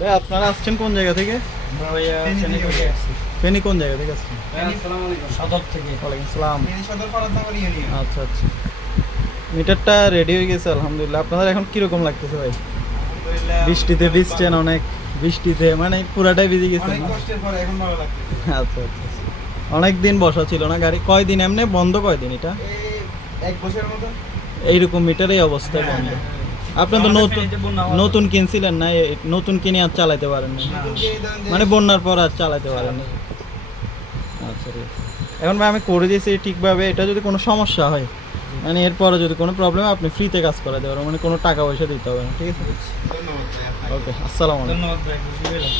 ভাই আপনারা আসছেন কোন জায়গা থেকে? ফেনী কোন জায়গা থেকে আসছেন? সদর থেকে। ওয়ালাইকুম আসসালাম। সদর ফারাক্কা ইউনিয়ন। আচ্ছা আচ্ছা, মিটারটা রেডি হয়ে গেছে আলহামদুলিল্লাহ। আপনাদের এখন কিরকম লাগতেছে ভাই? আলহামদুলিল্লাহ বৃষ্টিতে ভিজছেন অনেক, বৃষ্টিতে মানে পুরাটাই ভিজে গেছেন অনেক না? কষ্টের পরে এখন ভালো লাগতেছে। আচ্ছা আচ্ছা আচ্ছা। অনেক দিন বসা ছিল না গাড়ি, কয়দিন এমনি বন্ধ, কয়দিন এটা এই এক বছরের মতো। এইরকম মিটার এই অবস্থায় বন্ধ? আপনি তো নতুন নতুন কিনছিলেন না, নতুন কিনে আর চালাতে পারেন না কিন্তু এই ধরেন যে মানে বন্যার পর আর চালাতে পারেন না? আচ্ছা ঠিক আছে। এখন ভাই আমি করে দিয়েছি ঠিকভাবে, এটা যদি কোনো সমস্যা হয় মানে এরপরে যদি কোনো প্রবলেম আপনি ফ্রিতে কাজ করা দেবেন, মানে কোনো টাকা পয়সা দিতে হবে না, ঠিক আছে? ধন্যবাদ ভাই আপনাকে। ওকে, আসসালামু আলাইকুম। ধন্যবাদ ভাই, খুশি হলাম।